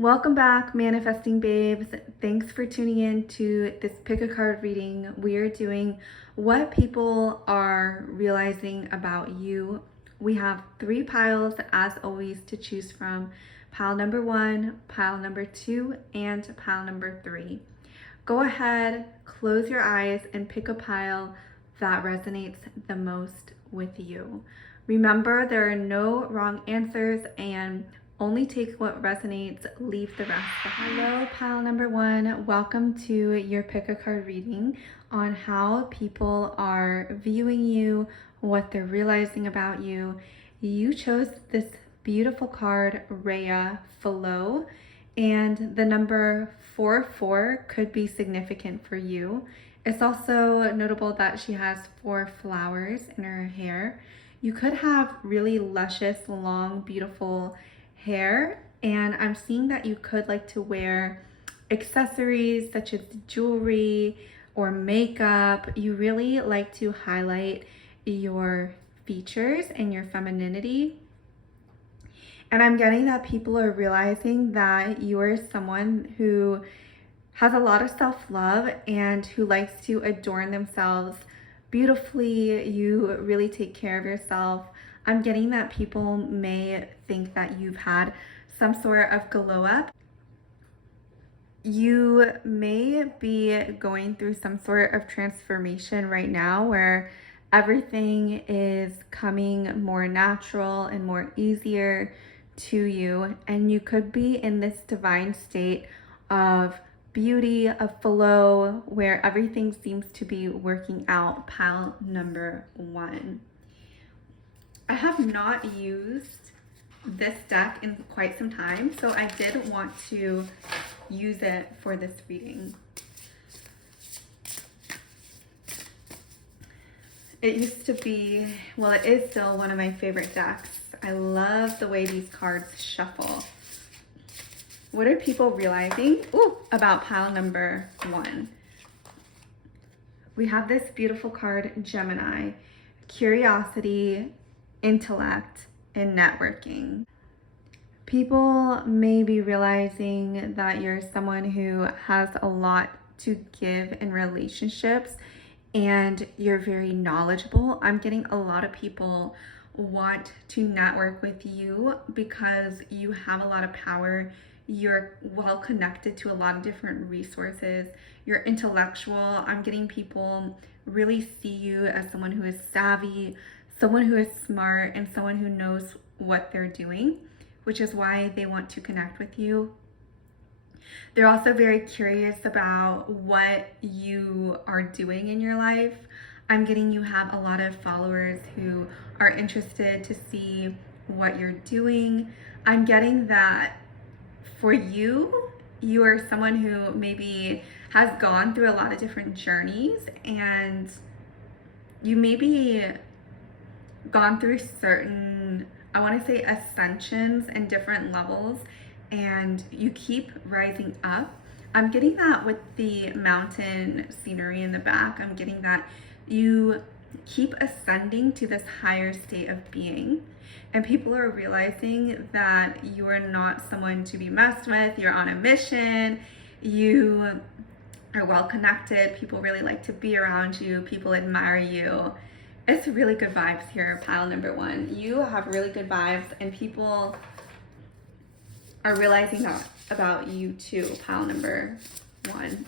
Welcome back, manifesting babes. Thanks for tuning in to this pick a card reading. We are doing what people are realizing about you. We have 3 piles as always to choose from. Pile number 1, pile number 2, and pile number 3. Go ahead, close your eyes, and pick a pile that resonates the most with you. Remember, there are no wrong answers, and only take what resonates, leave the rest behind. Hello, pile number 1. Welcome to your pick a card reading on how people are viewing you, what they're realizing about you. You chose this beautiful card, Rhea Flow, and the number 44 could be significant for you. It's also notable that she has 4 flowers in her hair. You could have really luscious, long, beautiful hair, and I'm seeing that you could like to wear accessories such as jewelry or makeup. You really like to highlight your features and your femininity. And I'm getting that people are realizing that you are someone who has a lot of self-love and who likes to adorn themselves beautifully. You really take care of yourself. I'm getting that people may think that you've had some sort of glow up. You may be going through some sort of transformation right now where everything is coming more natural and more easier to you, and you could be in this divine state of beauty, of flow, where everything seems to be working out. Pile number 1. I have not used this deck in quite some time, so I did want to use it for this reading. It used to be, well, it is still one of my favorite decks. I love the way these cards shuffle. What are people realizing about pile number 1? We have this beautiful card, Gemini, curiosity, intellect, and networking. People may be realizing that you're someone who has a lot to give in relationships and you're very knowledgeable. I'm getting a lot of people want to network with you because you have a lot of power. You're well connected to a lot of different resources. You're intellectual. I'm getting people really see you as someone who is savvy, someone who is smart, and someone who knows what they're doing, which is why they want to connect with you. They're also very curious about what you are doing in your life. I'm getting you have a lot of followers who are interested to see what you're doing. I'm getting that for you, you are someone who maybe has gone through a lot of different journeys, and you maybe gone through certain, I want to say, ascensions and different levels, and you keep rising up. I'm getting that with the mountain scenery in the back. I'm getting that you keep ascending to this higher state of being, and people are realizing that you are not someone to be messed with. You're on a mission. You are well connected. People really like to be around you. People admire you. It's really good vibes here, pile number 1. You have really good vibes, and people are realizing that about you too, pile number 1.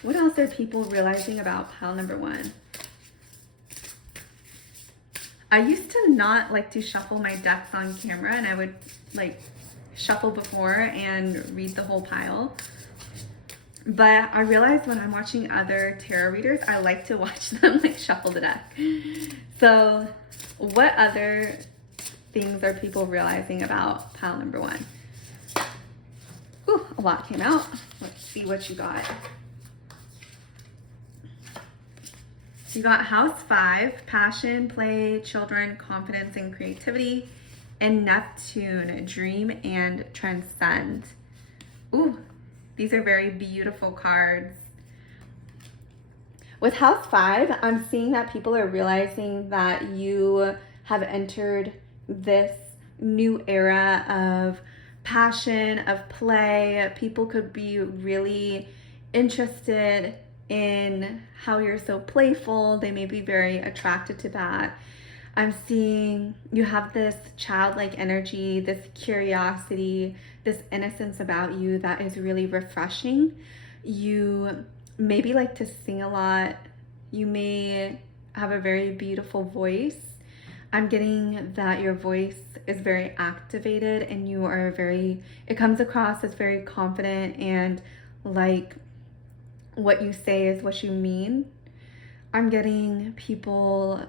What else are people realizing about pile number 1? I used to not like to shuffle my decks on camera, and I would like shuffle before and read the whole pile. But I realized when I'm watching other tarot readers, I like to watch them like shuffle the deck. So what other things are people realizing about pile number 1? Ooh, a lot came out. Let's see what you got. You got house 5, passion, play, children, confidence, and creativity, and Neptune, dream and transcend. Ooh, these are very beautiful cards. With House 5, I'm seeing that people are realizing that you have entered this new era of passion, of play. People could be really interested in how you're so playful. They may be very attracted to that. I'm seeing you have this childlike energy, this curiosity, this innocence about you that is really refreshing. You maybe like to sing a lot. You may have a very beautiful voice. I'm getting that your voice is very activated and you are it comes across as very confident and like what you say is what you mean. I'm getting people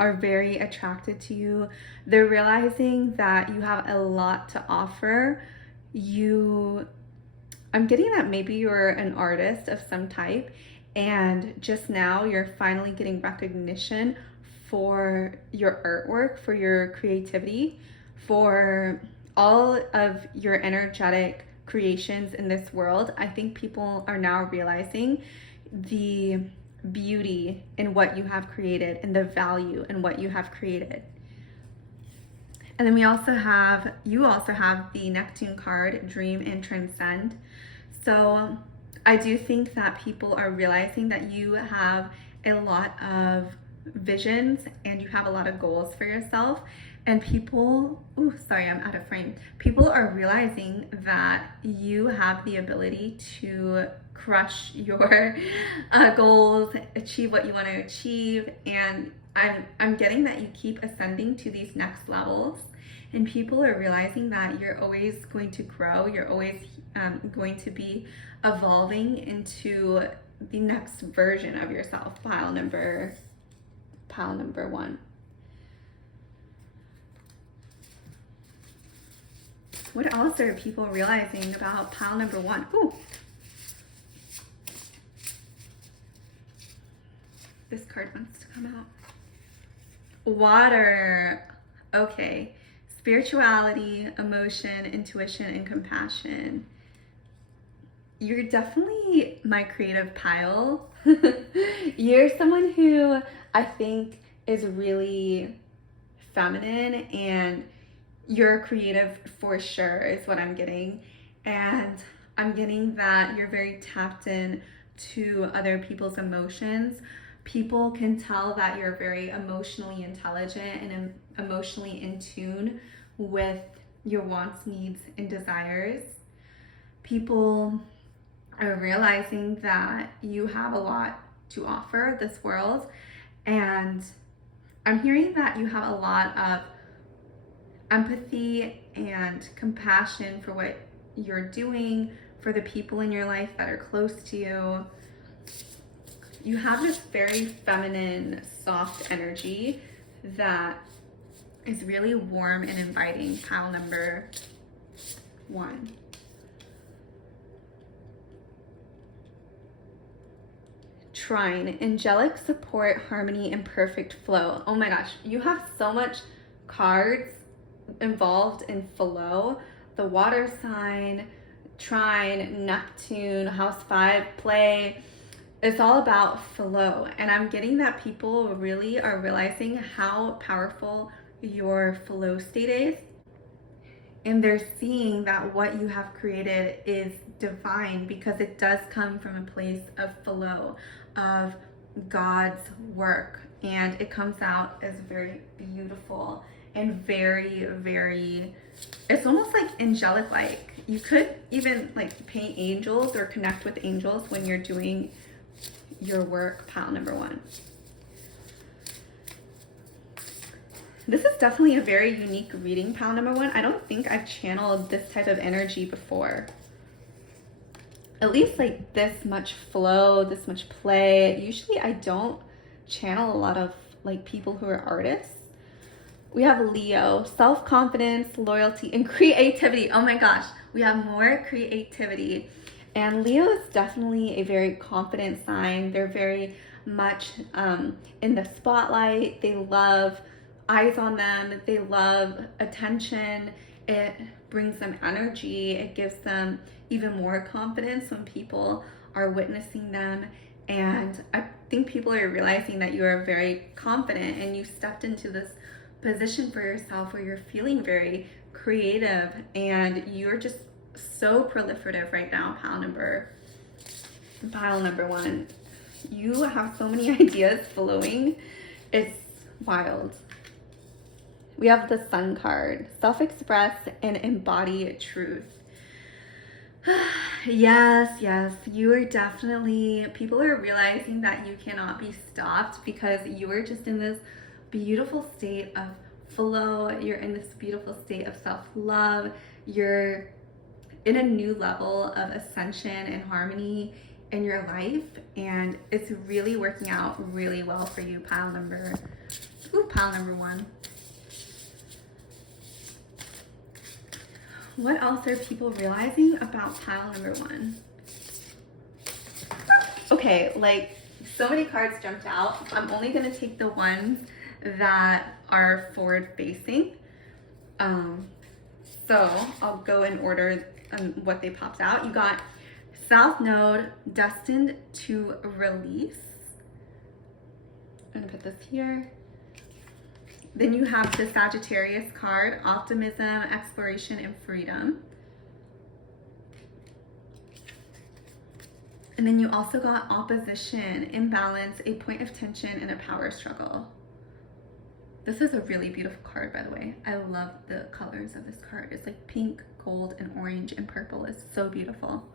are very attracted to you. They're realizing that you have a lot to offer. I'm getting that maybe you're an artist of some type, and just now you're finally getting recognition for your artwork, for your creativity, for all of your energetic creations in this world. I think people are now realizing the beauty in what you have created and the value in what you have created. And then you also have the Neptune card, Dream and Transcend. So I do think that people are realizing that you have a lot of visions and you have a lot of goals for yourself. And people, I'm out of frame. People are realizing that you have the ability to crush your goals, achieve what you want to achieve. And I'm getting that you keep ascending to these next levels. And people are realizing that you're always going to grow. You're always going to be evolving into the next version of yourself. Pile number 1. What else are people realizing about pile number 1? Ooh. This card wants to come out. Water. Okay. Spirituality, emotion, intuition, and compassion. You're definitely my creative pile. You're someone who I think is really feminine, and you're creative for sure is what I'm getting. And I'm getting that you're very tapped in to other people's emotions. People can tell that you're very emotionally intelligent and emotionally in tune with your wants, needs, and desires. People are realizing that you have a lot to offer this world, and I'm hearing that you have a lot of empathy and compassion for what you're doing, for the people in your life that are close to you. You have this very feminine, soft energy that is really warm and inviting. Pile number 1. Trine, angelic support, harmony, and perfect flow. Oh my gosh, you have so much cards involved in flow. The water sign, Trine, Neptune, House 5, play. It's all about flow. And I'm getting that people really are realizing how powerful your flow state is. And they're seeing that what you have created is divine because it does come from a place of flow, of God's work. And it comes out as very beautiful and very, very, it's almost like angelic-like. You could even like paint angels or connect with angels when you're doing your work. Pile number 1. This is definitely a very unique reading, pile number 1. I don't think I've channeled this type of energy before. At least like this much flow, this much play. Usually I don't channel a lot of like people who are artists. We have Leo, self-confidence, loyalty, and creativity. Oh my gosh, we have more creativity. And Leo is definitely a very confident sign. They're very much in the spotlight. They love eyes on them. They love attention. It brings them energy. It gives them even more confidence when people are witnessing them. And I think people are realizing that you are very confident and you stepped into this position for yourself where you're feeling very creative and you're just so proliferative right now, pile number one. You have so many ideas flowing. It's wild. We have the Sun card, self-express and embody truth. Yes, you are definitely, people are realizing that you cannot be stopped because you are just in this beautiful state of flow. You're in this beautiful state of self-love. You're in a new level of ascension and harmony in your life, and it's really working out really well for you, pile number one. What else are people realizing about pile number one? Okay, like so many cards jumped out. I'm only going to take the ones that are forward facing. So I'll go in order on what they popped out. You got South Node, destined to release. I'm going to put this here. Then you have the Sagittarius card, optimism, exploration, and freedom. And then you also got opposition, imbalance, a point of tension, and a power struggle. This is a really beautiful card, by the way. I love the colors of this card. It's like pink, gold, and orange, and purple. It's so beautiful.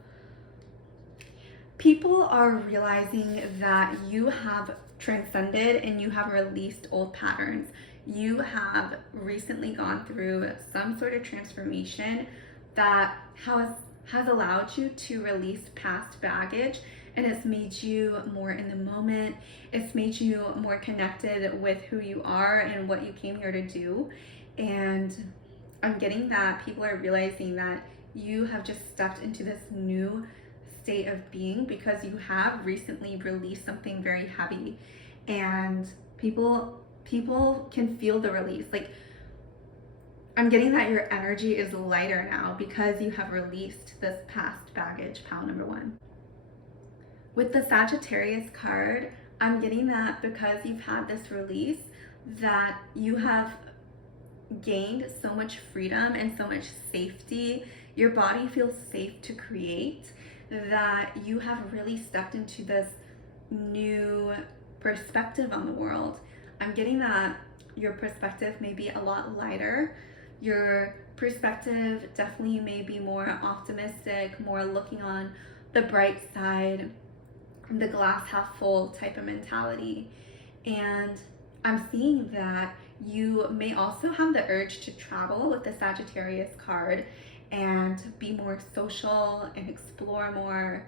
People are realizing that you have transcended and you have released old patterns. You have recently gone through some sort of transformation that has allowed you to release past baggage, and it's made you more in the moment. It's made you more connected with who you are and what you came here to do. And I'm getting that people are realizing that you have just stepped into this new state of being because you have recently released something very heavy, and people can feel the release. Like, I'm getting that your energy is lighter now because you have released this past baggage, pile number one. With the Sagittarius card, I'm getting that because you've had this release, that you have gained so much freedom and so much safety. Your body feels safe to create, that you have really stepped into this new perspective on the world. I'm getting that your perspective may be a lot lighter. Your perspective definitely may be more optimistic, more looking on the bright side, the glass half full type of mentality. And I'm seeing that you may also have the urge to travel with the Sagittarius card and be more social and explore more.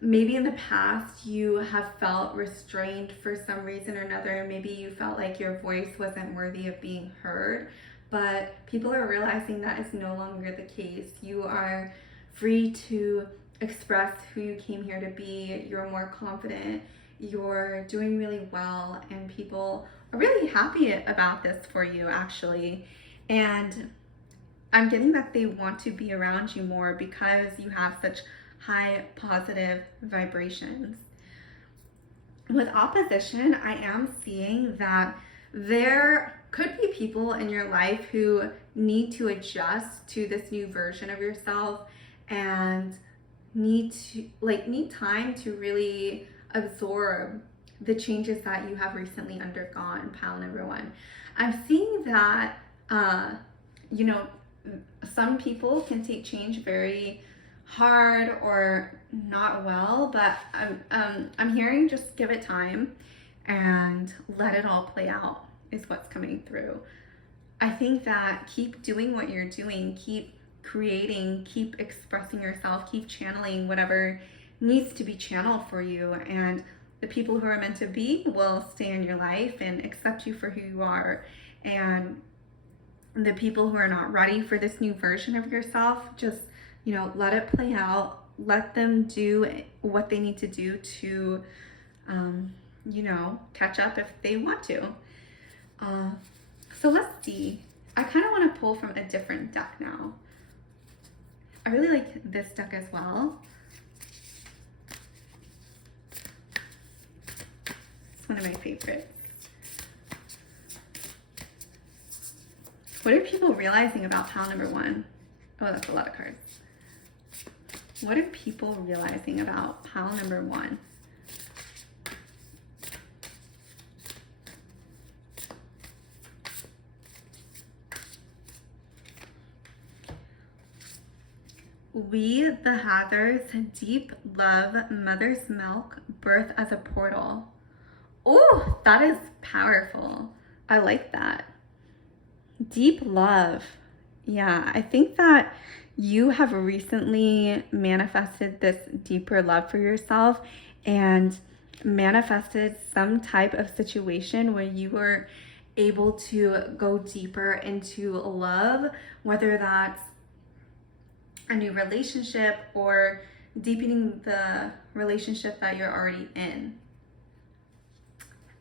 Maybe in the past you have felt restrained for some reason or another. Maybe you felt like your voice wasn't worthy of being heard, but people are realizing that is no longer the case. You are free to express who you came here to be. You're more confident. You're doing really well, and people are really happy about this for you, actually. And I'm getting that they want to be around you more because you have such high positive vibrations. With opposition, I am seeing that there could be people in your life who need to adjust to this new version of yourself and need time to really absorb the changes that you have recently undergone, pile number one. I'm seeing that some people can take change very hard or not well, but I'm hearing just give it time and let it all play out is what's coming through. I think that keep doing what you're doing, keep creating, keep expressing yourself, keep channeling whatever needs to be channeled for you, and the people who are meant to be will stay in your life and accept you for who you are. And the people who are not ready for this new version of yourself, just let it play out. Let them do what they need to do to, catch up if they want to. So let's see. I kind of want to pull from a different deck now. I really like this deck as well. It's one of my favorites. What are people realizing about pile number 1? Oh, that's a lot of cards. What are people realizing about pile number 1? We, the Hathers, deep love, mother's milk, birth as a portal. Oh, that is powerful. I like that. Deep love. Yeah, I think that you have recently manifested this deeper love for yourself and manifested some type of situation where you were able to go deeper into love, whether that's a new relationship or deepening the relationship that you're already in.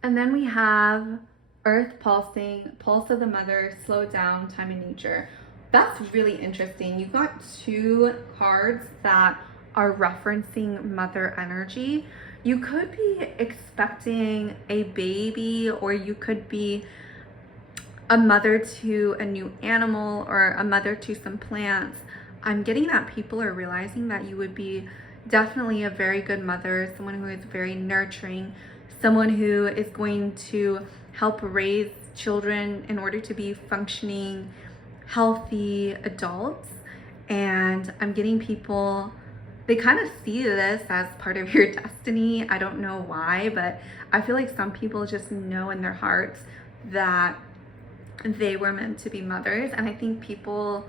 And then we have earth pulsing, pulse of the mother, slow down, time in nature. That's really interesting. You've got 2 cards that are referencing mother energy. You could be expecting a baby, or you could be a mother to a new animal or a mother to some plants. I'm getting that people are realizing that you would be definitely a very good mother, someone who is very nurturing, someone who is going to help raise children in order to be functioning, healthy adults. And I'm getting people, they kind of see this as part of your destiny. I don't know why, but I feel like some people just know in their hearts that they were meant to be mothers. And I think people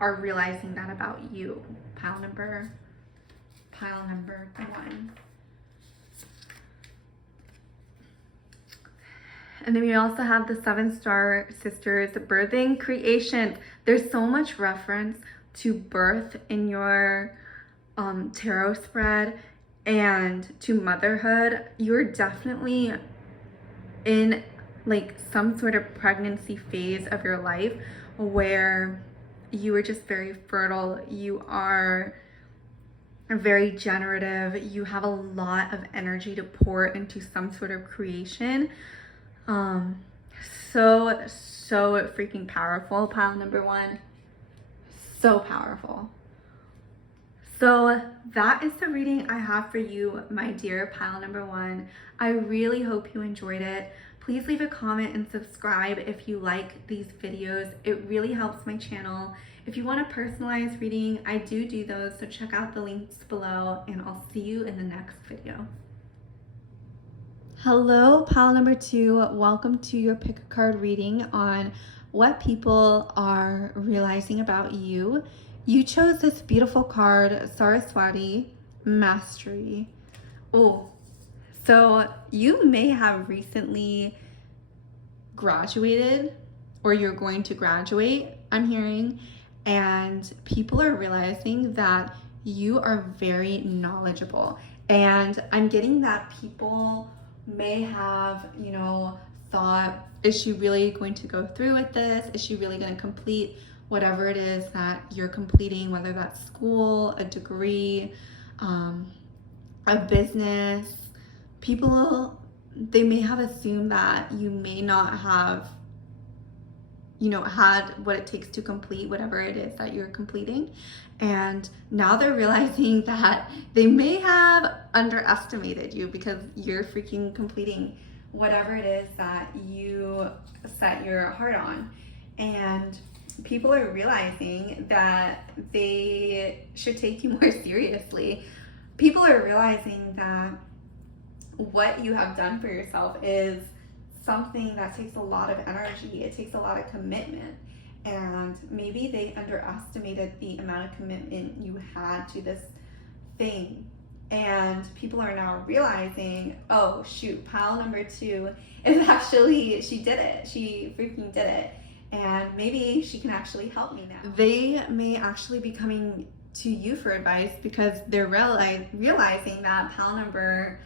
are realizing that about you. Pile number 1. And then we also have the 7-star sisters, birthing, creation. There's so much reference to birth in your tarot spread and to motherhood. You're definitely in like some sort of pregnancy phase of your life where you are just very fertile. You are very generative. You have a lot of energy to pour into some sort of creation. So freaking powerful, pile number 1. So powerful. So that is the reading I have for you, my dear pile number 1. I really hope you enjoyed it. Please leave a comment and subscribe if you like these videos. It really helps my channel. If you want a personalized reading, I do those, so check out the links below, and I'll see you in the next video. Hello, pile number 2. Welcome to your pick a card reading on what people are realizing about you. You chose this beautiful card, Saraswati, Mastery. Oh, so you may have recently graduated, or you're going to graduate, I'm hearing, and people are realizing that you are very knowledgeable. And I'm getting that people may have, thought, is she really going to go through with this? Is she really going to complete whatever it is that you're completing, whether that's school, a degree, a business? People, they may have assumed that you may not have, had what it takes to complete whatever it is that you're completing. And now they're realizing that they may have underestimated you because you're freaking completing whatever it is that you set your heart on. And people are realizing that they should take you more seriously. People are realizing that what you have done for yourself is something that takes a lot of energy. It takes a lot of commitment. And maybe they underestimated the amount of commitment you had to this thing. And people are now realizing, oh shoot, pile number 2 is actually, she did it. She freaking did it. And maybe she can actually help me now. They may actually be coming to you for advice because they're realizing that pile number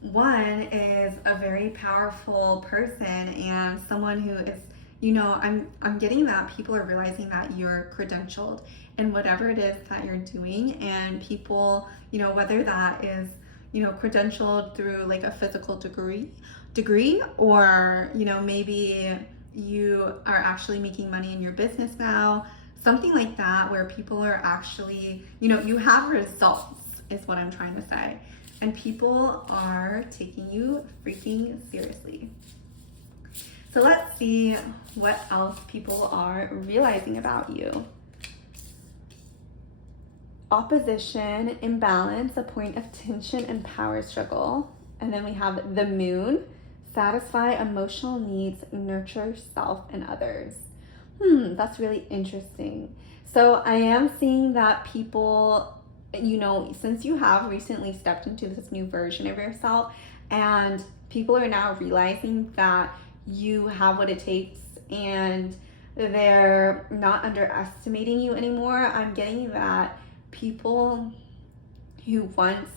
1 is a very powerful person and someone who is, I'm getting that people are realizing that you're credentialed in whatever it is that you're doing. And people, whether that is, credentialed through like a physical degree, or, maybe you are actually making money in your business now, something like that, where people are actually, you have results is what I'm trying to say. And people are taking you freaking seriously. So let's see what else people are realizing about you. Opposition, imbalance, a point of tension and power struggle. And then we have the moon, satisfy emotional needs, nurture self and others. That's really interesting. So I am seeing that people, since you have recently stepped into this new version of yourself, and people are now realizing that you have what it takes and they're not underestimating you anymore. I'm getting that people who once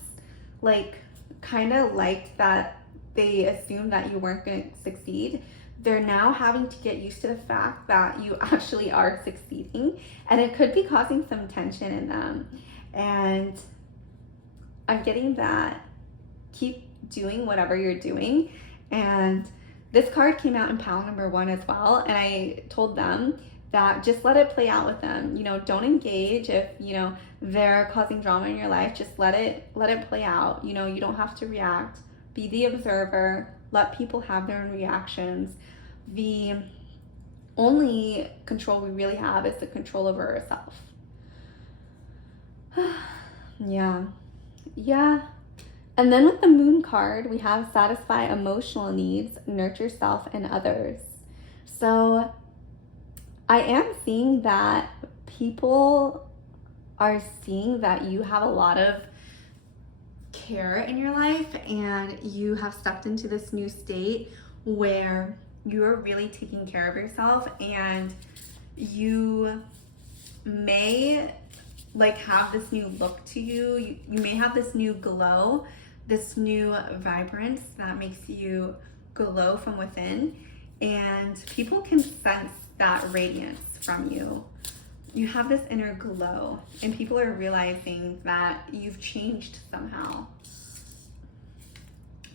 kind of liked that they assumed that you weren't going to succeed, they're now having to get used to the fact that you actually are succeeding, and it could be causing some tension in them. And I'm getting that keep doing whatever you're doing. And this card came out in pile number 1 as well, and I told them that just let it play out with them. Don't engage if they're causing drama in your life. Just let it play out. You don't have to react. Be the observer. Let people have their own reactions. The only control we really have is the control over ourselves. Yeah. And then with the moon card, we have satisfy emotional needs, nurture self and others. So I am seeing that people are seeing that you have a lot of care in your life, and you have stepped into this new state where you're really taking care of yourself, and you may have this new look to you. You may have this new glow, this new vibrance that makes you glow from within, and people can sense that radiance from you. You have this inner glow, and people are realizing that you've changed somehow.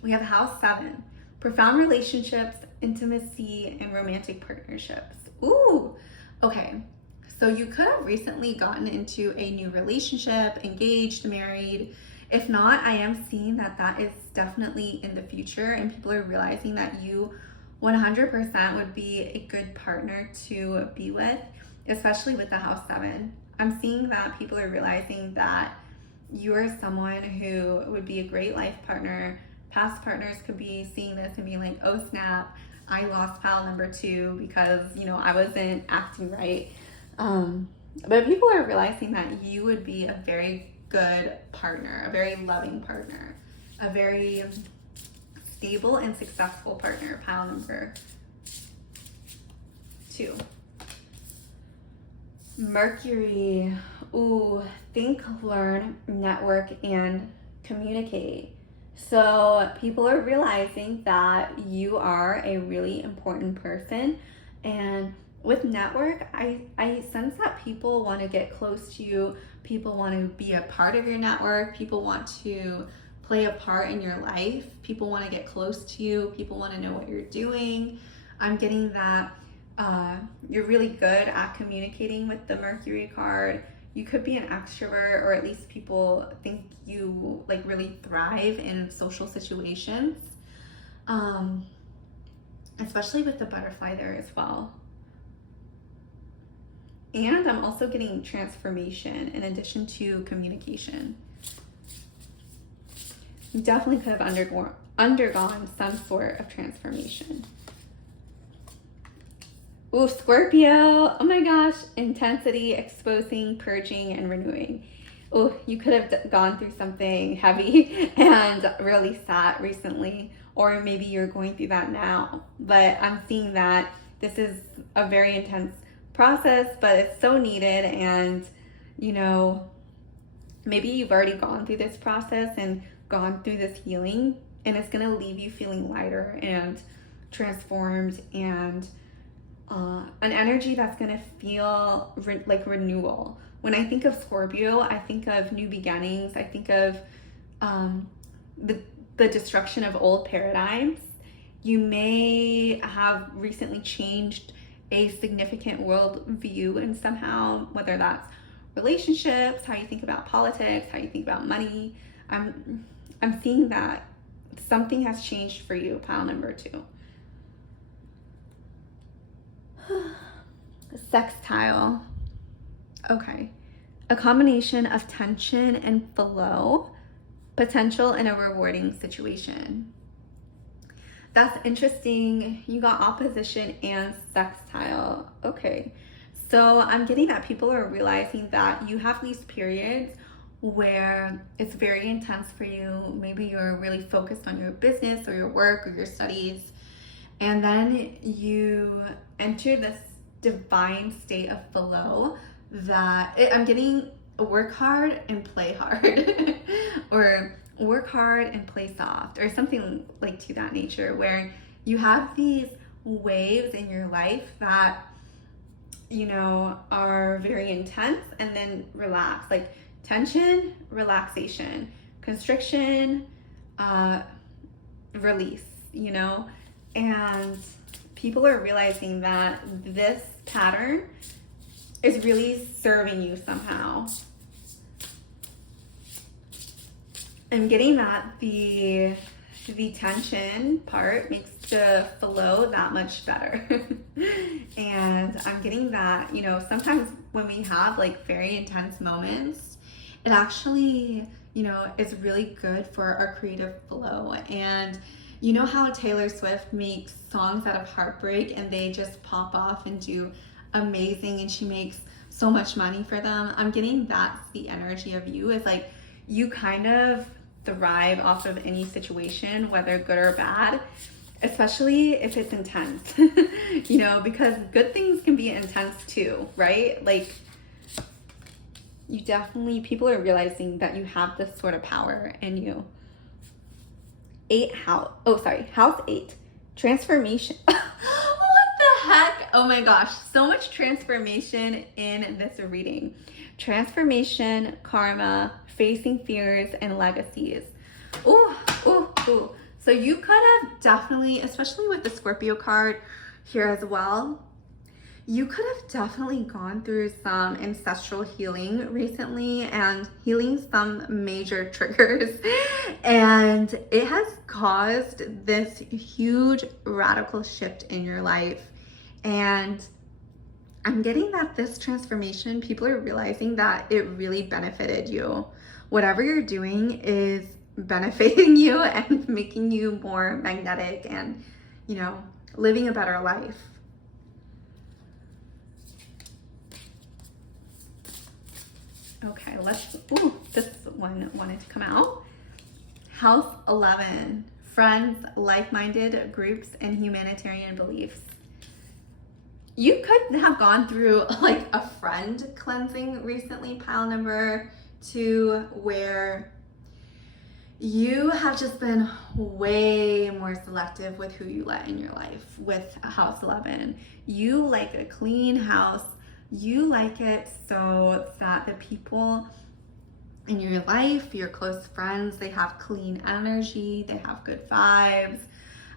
We have house 7, profound relationships, intimacy, and romantic partnerships. Ooh, okay. So you could have recently gotten into a new relationship, engaged, married. If not, I am seeing that is definitely in the future, and people are realizing that you 100% would be a good partner to be with, especially with the house 7. I'm seeing that people are realizing that you are someone who would be a great life partner. Past partners could be seeing this and being like, oh snap, I lost pile number 2 because, I wasn't acting right. But people are realizing that you would be a very good partner, a very loving partner, a very stable and successful partner, pile number 2. Mercury. Ooh, think, learn, network, and communicate. So people are realizing that you are a really important person, and with network, I sense that people want to get close to you. People want to be a part of your network. People want to play a part in your life. People want to get close to you. People want to know what you're doing. I'm getting that you're really good at communicating with the Mercury card. You could be an extrovert, or at least people think you really thrive in social situations, especially with the butterfly there as well. And I'm also getting transformation in addition to communication. You definitely could have undergone some sort of transformation. Ooh, Scorpio. Oh my gosh. Intensity, exposing, purging, and renewing. Oh, you could have gone through something heavy and really sad recently, or maybe you're going through that now. But I'm seeing that this is a very intense process, but it's so needed. And maybe you've already gone through this process and gone through this healing, and it's going to leave you feeling lighter and transformed, and an energy that's going to feel like renewal. When I think of Scorpio, I think of new beginnings. I think of the destruction of old paradigms. You may have recently changed a significant worldview, and somehow, whether that's relationships, how you think about politics, how you think about money, I'm seeing that something has changed for you, pile number 2. Sextile. Okay. A combination of tension and flow, potential in a rewarding situation. That's interesting. You got opposition and sextile. Okay. So I'm getting that people are realizing that you have these periods where it's very intense for you. Maybe you're really focused on your business or your work or your studies. And then you enter this divine state of flow that I'm getting work hard and play hard or work hard and play soft or something like to that nature, where you have these waves in your life that, you know, are very intense and then relax, like tension, relaxation, constriction, release, you know. And people are realizing that this pattern is really serving you somehow. I'm getting that the tension part makes the flow that much better. And I'm getting that, you know, sometimes when we have like very intense moments, it actually, you know, is really good for our creative flow. And you know how Taylor Swift makes songs out of heartbreak and they just pop off and do amazing, and she makes so much money for them? I'm getting that's the energy of you, is like you kind of thrive off of any situation, whether good or bad, especially if it's intense. You know, because good things can be intense too, right? Like you definitely, people are realizing that you have this sort of power in you. House 8, transformation. What the heck? Oh my gosh, so much transformation in this reading. Transformation, karma, facing fears, and legacies. Ooh. So you could have definitely, especially with the Scorpio card here as well, you could have definitely gone through some ancestral healing recently and healing some major triggers. And it has caused this huge radical shift in your life. And I'm getting that this transformation, people are realizing that it really benefited you. Whatever you're doing is benefiting you and making you more magnetic and, you know, living a better life. Okay, this one wanted to come out. House 11, friends, like-minded groups, and humanitarian beliefs. You could have gone through like a friend cleansing recently, pile number 2, where you have just been way more selective with who you let in your life with House 11. You like a clean house. You like it so that the people in your life, your close friends, they have clean energy, they have good vibes.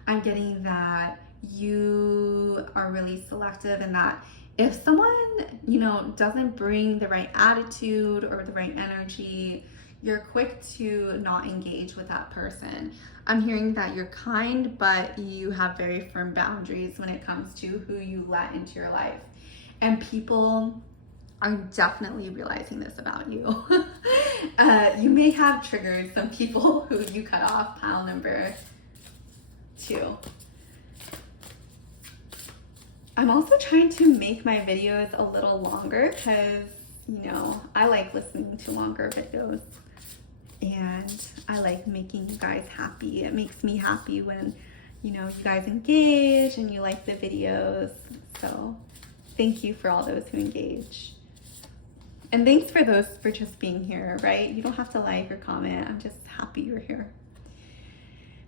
I'm getting that you are really selective, and that if someone, you know, doesn't bring the right attitude or the right energy, you're quick to not engage with that person. I'm hearing that you're kind, but you have very firm boundaries when it comes to who you let into your life. And people are definitely realizing this about you. You may have triggered some people who you cut off, pile number 2. I'm also trying to make my videos a little longer because, you know, I like listening to longer videos and I like making you guys happy. It makes me happy when, you know, you guys engage and you like the videos. So thank you for all those who engage. And thanks for those for just being here, right? You don't have to like or comment. I'm just happy you're here.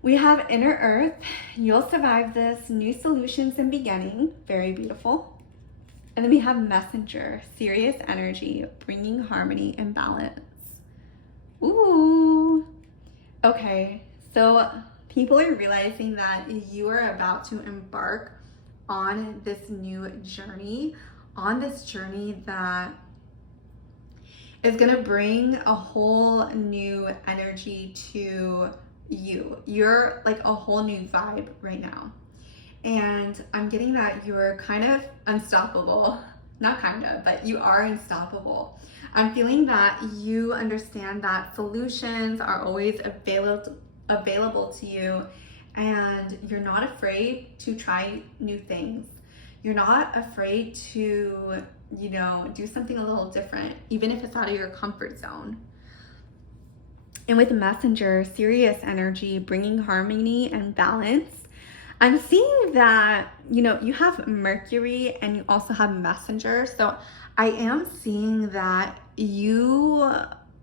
We have Inner Earth. You'll survive this. New solutions and beginning. Very beautiful. And then we have Messenger. Serious energy, bringing harmony and balance. Ooh. Okay, so people are realizing that you are about to embark on this new journey, on this journey that is going to bring a whole new energy to you. You're like a whole new vibe right now. And I'm getting that you're kind of unstoppable. Not kind of, but you are unstoppable. I'm feeling that you understand that solutions are always available to you, and you're not afraid to try new things. You're not afraid to, do something a little different, even if it's out of your comfort zone. And with Messenger, Sirius energy, bringing harmony and balance, I'm seeing that, you have Mercury and you also have Messenger. So I am seeing that you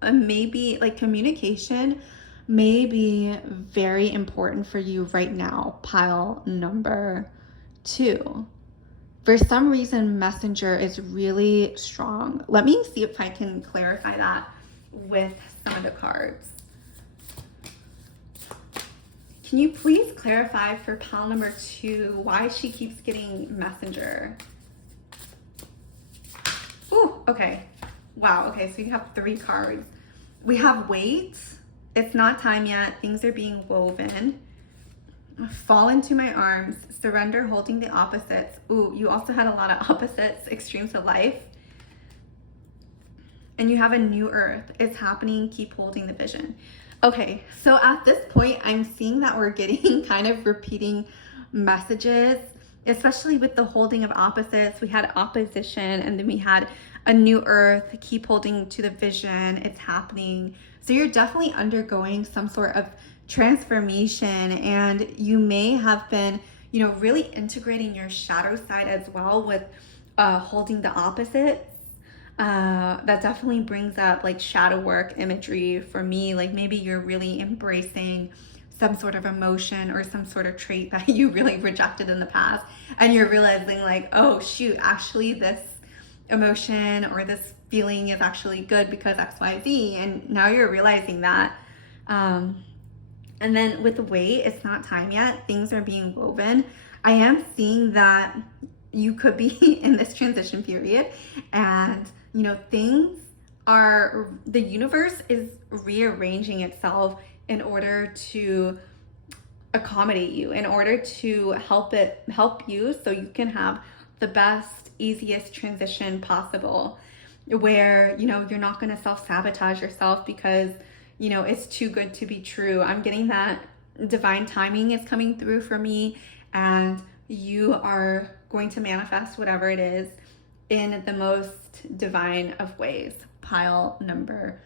maybe like communication may be very important for you right now, pile number 2. For some reason, Messenger is really strong. Let me see if I can clarify that with some of the cards. Can you please clarify for pile number 2 why she keeps getting Messenger? Ooh, okay. Wow, okay, so you have 3 cards. We have wait. It's not time yet. Things are being woven. Fall into my arms. Surrender, holding the opposites. Ooh, you also had a lot of opposites, extremes of life. And you have a new earth. It's happening. Keep holding the vision. Okay, so at this point, I'm seeing that we're getting kind of repeating messages, especially with the holding of opposites. We had opposition, and then we had a new earth, keep holding to the vision, it's happening. So you're definitely undergoing some sort of transformation, and you may have been, really integrating your shadow side as well with holding the opposites. That definitely brings up like shadow work imagery for me. Like maybe you're really embracing some sort of emotion or some sort of trait that you really rejected in the past, and you're realizing like, oh shoot, actually this emotion or this feeling is actually good because XYZ, and now you're realizing that. And then with the wait, it's not time yet. Things are being woven. I am seeing that you could be in this transition period, and things are, the universe is rearranging itself in order to accommodate you, in order to help you so you can have the best, easiest transition possible, where you're not going to self-sabotage yourself because it's too good to be true. I'm getting that divine timing is coming through for me, and you are going to manifest whatever it is in the most divine of ways. Pile number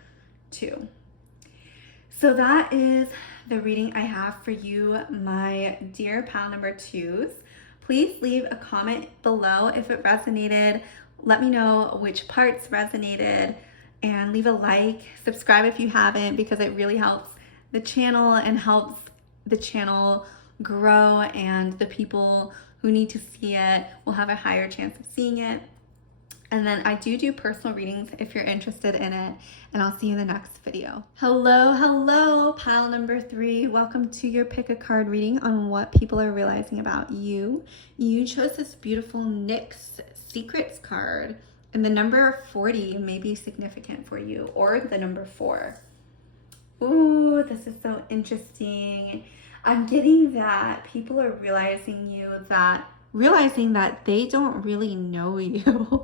2. So that is the reading I have for you, my dear pile number 2s. Please leave a comment below if it resonated. Let me know which parts resonated, and leave a like. Subscribe if you haven't, because it really helps the channel and helps the channel grow, and the people who need to see it will have a higher chance of seeing it. And then I do personal readings if you're interested in it, and I'll see you in the next video. Hello, pile number 3. Welcome to your pick a card reading on what people are realizing about you. You chose this beautiful NYX Secrets card, and the number 40 may be significant for you, or the number 4. Ooh, this is so interesting. I'm getting that people are realizing that they don't really know you.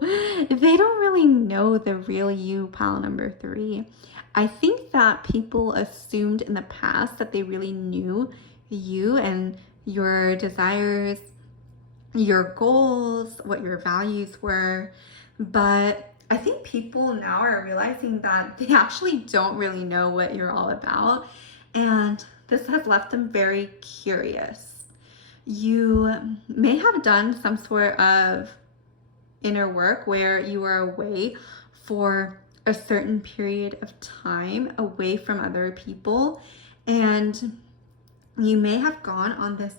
They don't really know the real you, pile number 3. I think that people assumed in the past that they really knew you and your desires, your goals, what your values were. But I think people now are realizing that they actually don't really know what you're all about. And this has left them very curious. You may have done some sort of inner work where you were away for a certain period of time, away from other people, and you may have gone on this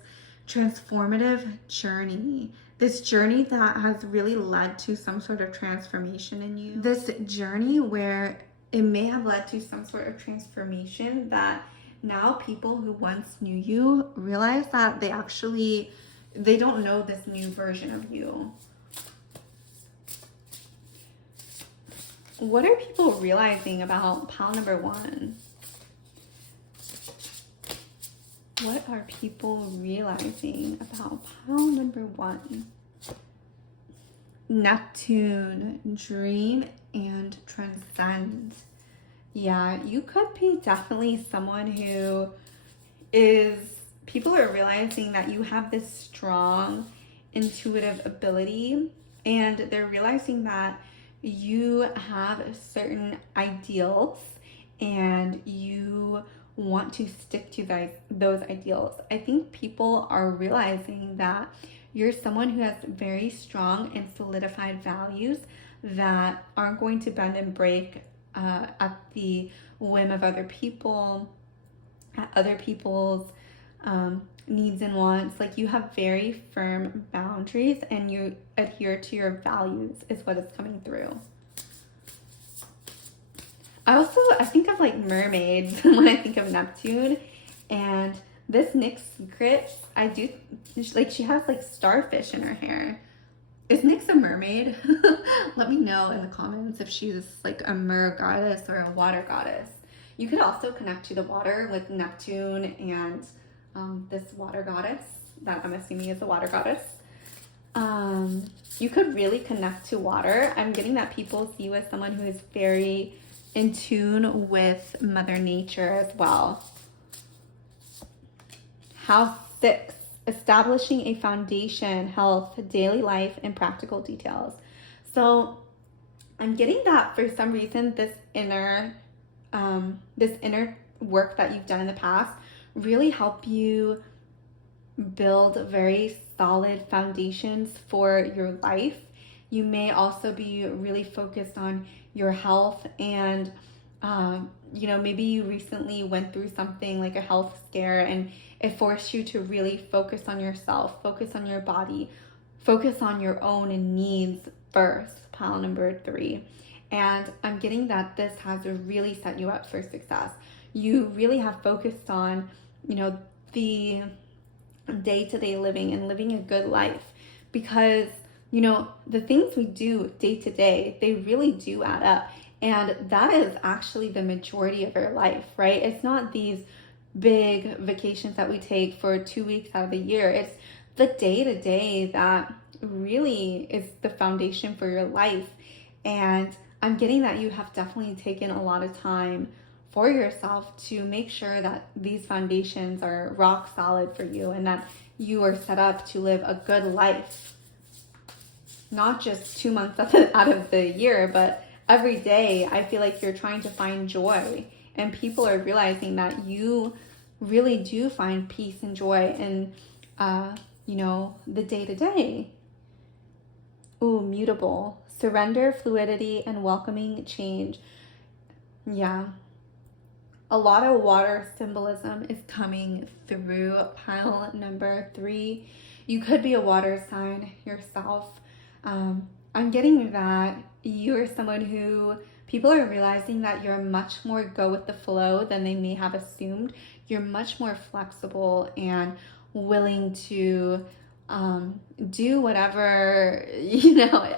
transformative journey, this journey that has really led to some sort of transformation in you, this journey where it may have led to some sort of transformation that now people who once knew you realize that they don't know this new version of you. What are people realizing about pile number 1? What are people realizing about pile number 1? Neptune, dream and transcend. Yeah, you could be definitely someone who people are realizing that you have this strong intuitive ability, and they're realizing that you have certain ideals and you want to stick to those ideals. I think people are realizing that you're someone who has very strong and solidified values that aren't going to bend and break at the whim of other people, at other people's needs and wants. Like, you have very firm boundaries and you adhere to your values is what is coming through. I think of like mermaids when I think of Neptune, and this Nyx secret, she has like starfish in her hair. Is Nyx a mermaid? Let me know in the comments if she's like a mer goddess or a water goddess. You could also connect to the water with Neptune and this water goddess that I'm assuming is a water goddess. You could really connect to water. I'm getting that people see you as someone who is very in tune with Mother Nature as well. House 6, establishing a foundation, health, daily life, and practical details. So I'm getting that for some reason this inner work that you've done in the past really help you build very solid foundations for your life. You may also be really focused on your health, and maybe you recently went through something like a health scare and it forced you to really focus on yourself, focus on your body, focus on your own needs first, pile number 3. And I'm getting that this has really set you up for success. You really have focused on, the day-to-day living and living a good life, because the things we do day to day, they really do add up. And that is actually the majority of your life, right? It's not these big vacations that we take for 2 weeks out of the year. It's the day to day that really is the foundation for your life. And I'm getting that you have definitely taken a lot of time for yourself to make sure that these foundations are rock solid for you and that you are set up to live a good life. Not just 2 months out of the year, but every day. I feel like you're trying to find joy, and people are realizing that you really do find peace and joy in, the day-to-day. Ooh, mutable. Surrender, fluidity, and welcoming change. Yeah. A lot of water symbolism is coming through pile number 3. You could be a water sign yourself. I'm getting that you're someone who people are realizing that you're much more go with the flow than they may have assumed. You're much more flexible and willing to do whatever,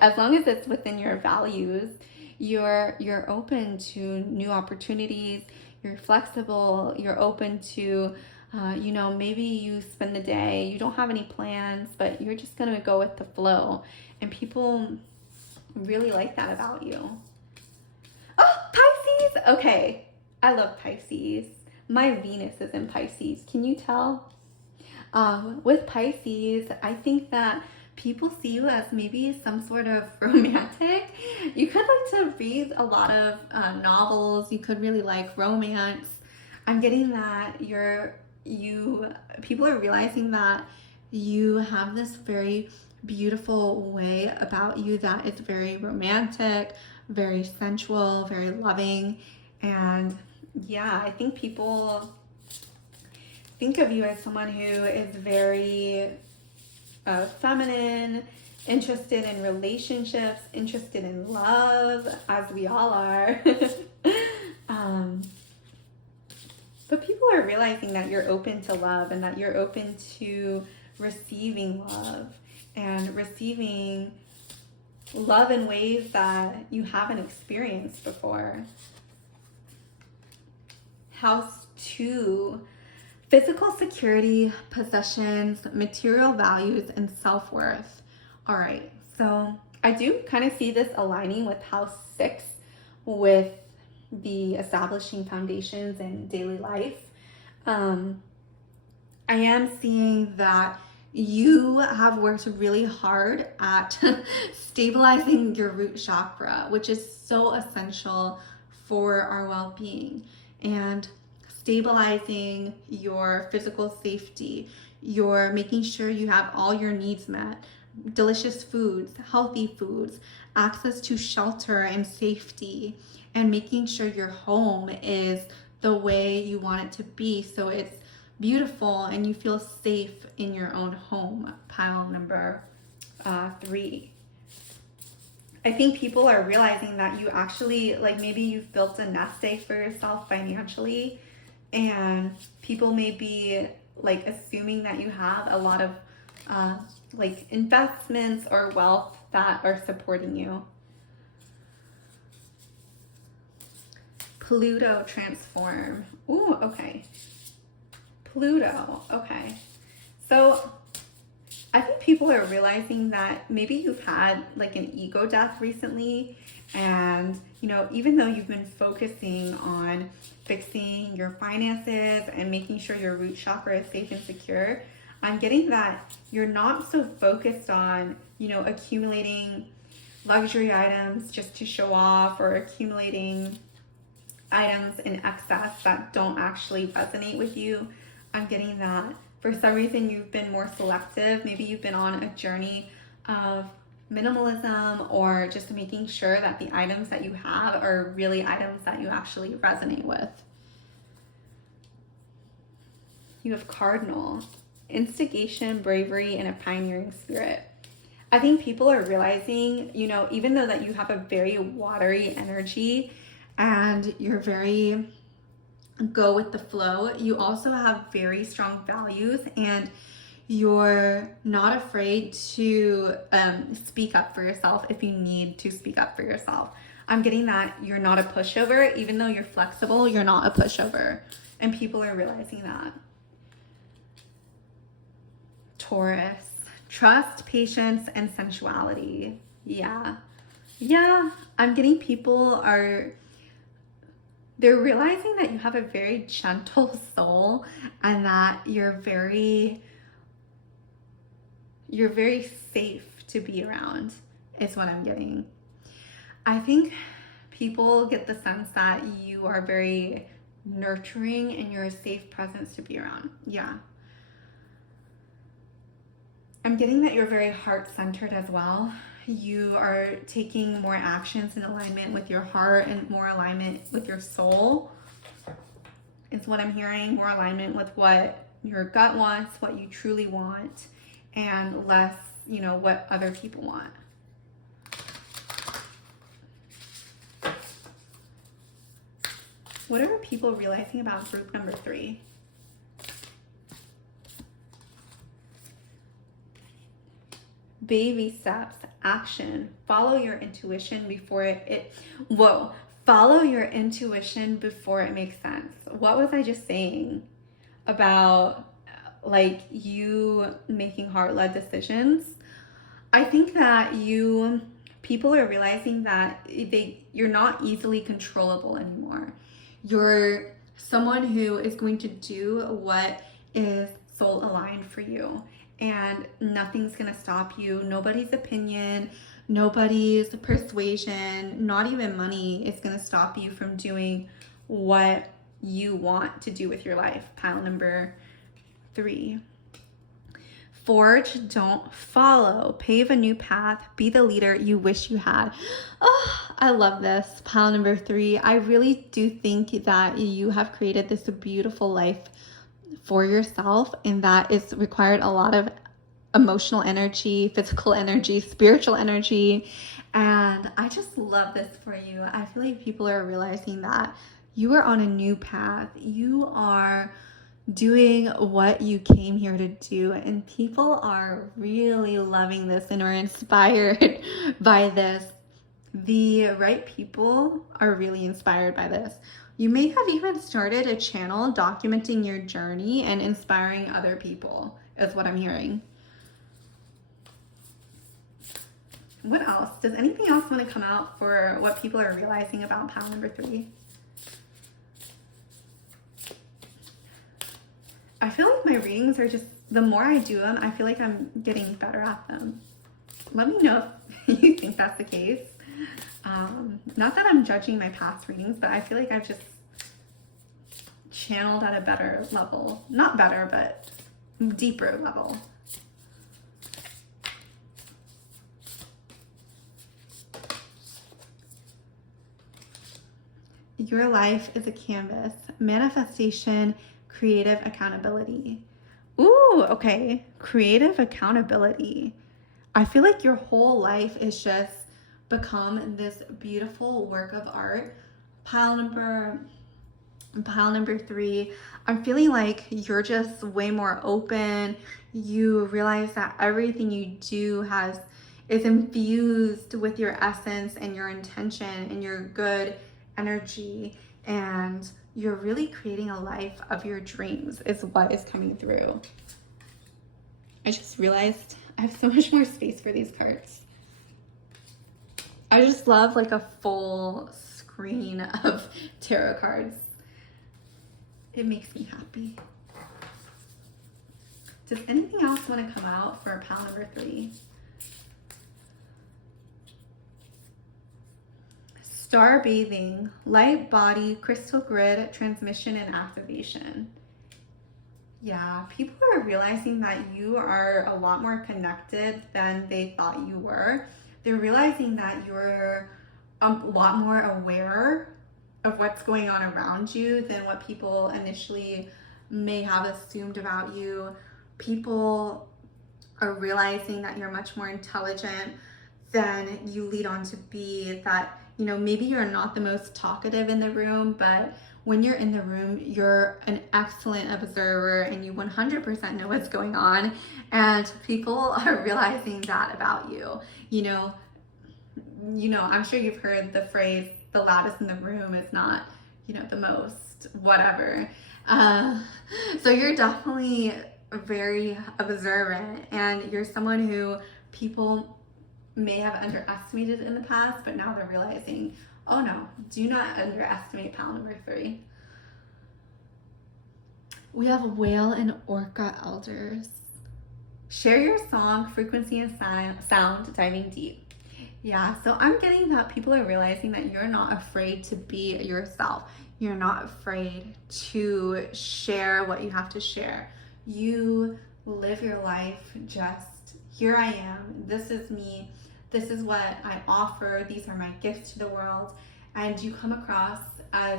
as long as it's within your values. You're open to new opportunities. You're flexible. You're open to maybe you spend the day, you don't have any plans, but you're just gonna go with the flow. And people really like that about you. Oh, Pisces! Okay, I love Pisces. My Venus is in Pisces. Can you tell? With Pisces, I think that people see you as maybe some sort of romantic. You could like to read a lot of novels. You could really like romance. I'm getting that people are realizing that you have this very beautiful way about you that is very romantic, very sensual, very loving. And yeah, I think people think of you as someone who is very feminine, interested in relationships, interested in love, as we all are. But people are realizing that you're open to love and that you're open to receiving love and receiving love in ways that you haven't experienced before. House 2, physical security, possessions, material values, and self-worth. All right, so I do kind of see this aligning with house 6 with the establishing foundations in daily life. I am seeing that you have worked really hard at stabilizing your root chakra, which is so essential for our well-being, and stabilizing your physical safety. You're making sure you have all your needs met, delicious foods, healthy foods, access to shelter and safety, and making sure your home is the way you want it to be, so it's beautiful and you feel safe in your own home. Pile number 3. I think people are realizing that you actually, like, maybe you've built a nest egg for yourself financially, and people may be like assuming that you have a lot of like investments or wealth that are supporting you. Pluto transform. Ooh, okay. Pluto, okay. So I think people are realizing that maybe you've had like an ego death recently, and you know, even though you've been focusing on fixing your finances and making sure your root chakra is safe and secure, I'm getting that you're not so focused on, you know, accumulating luxury items just to show off, or accumulating items in excess that don't actually resonate with you. I'm getting that for some reason you've been more selective. Maybe you've been on a journey of minimalism, or just making sure that the items that you have are really items that you actually resonate with. You have Cardinal, instigation, bravery, and a pioneering spirit. I think people are realizing, you know, even though that you have a very watery energy and you're very go with the flow, you also have very strong values, and you're not afraid to speak up for yourself if you need to speak up for yourself. I'm getting that you're not a pushover. Even though you're flexible, you're not a pushover, and people are realizing that. Taurus, trust, patience, and sensuality. Yeah, I'm getting people they're realizing that you have a very gentle soul, and that you're very safe to be around, is what I'm getting. I think people get the sense that you are very nurturing and you're a safe presence to be around. Yeah. I'm getting that you're very heart-centered as well. You are taking more actions in alignment with your heart and more alignment with your soul, is what I'm hearing. More alignment with what your gut wants, what you truly want, and less, you know, what other people want. What are people realizing about group number 3? Baby steps, action, follow your intuition before follow your intuition before it makes sense. What was I just saying about like you making heart-led decisions? I think that people are realizing that you're not easily controllable anymore. You're someone who is going to do what is soul aligned for you, and nothing's gonna stop you. Nobody's opinion, nobody's persuasion, not even money is gonna stop you from doing what you want to do with your life. Pile number 3. Forge, don't follow. Pave a new path. Be the leader you wish you had. Oh, I love this. Pile number 3. I really do think that you have created this beautiful life for yourself, and that it's required a lot of emotional energy, physical energy, spiritual energy, and I just love this for you. I feel like people are realizing that You are on a new path. You are doing what you came here to do, and people are really loving this and are inspired by this. The right people are really inspired by this. You may have even started a channel documenting your journey and inspiring other people, is what I'm hearing. What else? Does anything else want to come out for what people are realizing about pile number 3? I feel like my readings are just, the more I do them, I feel like I'm getting better at them. Let me know if you think that's the case. Not that I'm judging my past readings, but I feel like I've just channeled at a better level. Not better, but deeper level. Your life is a canvas. Manifestation, creative accountability. Ooh, okay. Creative accountability. I feel like your whole life is just become this beautiful work of art. Pile number 3, I'm feeling like you're just way more open. You realize that everything you do is infused with your essence and your intention and your good energy, and you're really creating a life of your dreams is what is coming through. I just realized I have so much more space for these cards. I just love like a full screen of tarot cards. It makes me happy. Does anything else want to come out for pile number 3? Star bathing, light body, crystal grid, transmission, and activation. Yeah, people are realizing that you are a lot more connected than they thought you were. They're realizing that you're a lot more aware of what's going on around you than what people initially may have assumed about you. People are realizing that you're much more intelligent than you lead on to be, that, you know, maybe you're not the most talkative in the room, but when you're in the room, you're an excellent observer and you 100% know what's going on, and people are realizing that about you. You know, I'm sure you've heard the phrase, the loudest in the room is not, you know, the most whatever. So you're definitely very observant, and you're someone who people may have underestimated in the past, but now they're realizing, oh no, do not underestimate pile number 3. We have whale and orca elders. Share your song, frequency, and sound, diving deep. Yeah, so I'm getting that people are realizing that you're not afraid to be yourself. You're not afraid to share what you have to share. You live your life just, here I am, this is me, this is what I offer, these are my gifts to the world, and you come across as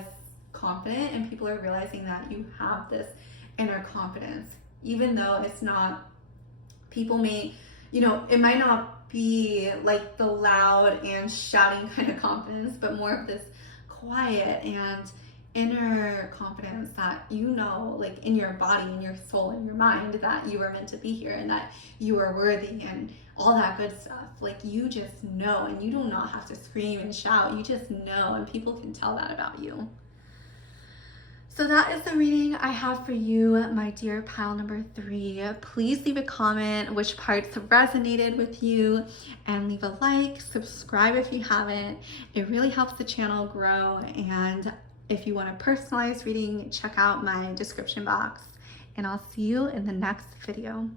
confident, and people are realizing that you have this inner confidence, even though it's not, people may, you know, it might not be like the loud and shouting kind of confidence, but more of this quiet and inner confidence that you know, like in your body, in your soul, in your mind, that you are meant to be here and that you are worthy and all that good stuff. Like you just know, and you do not have to scream and shout, you just know, and people can tell that about you. So that is the reading I have for you, my dear pile number 3. Please leave a comment which parts resonated with you, and leave a like, subscribe if you haven't. It really helps the channel grow, and if you want a personalized reading, check out my description box, and I'll see you in the next video.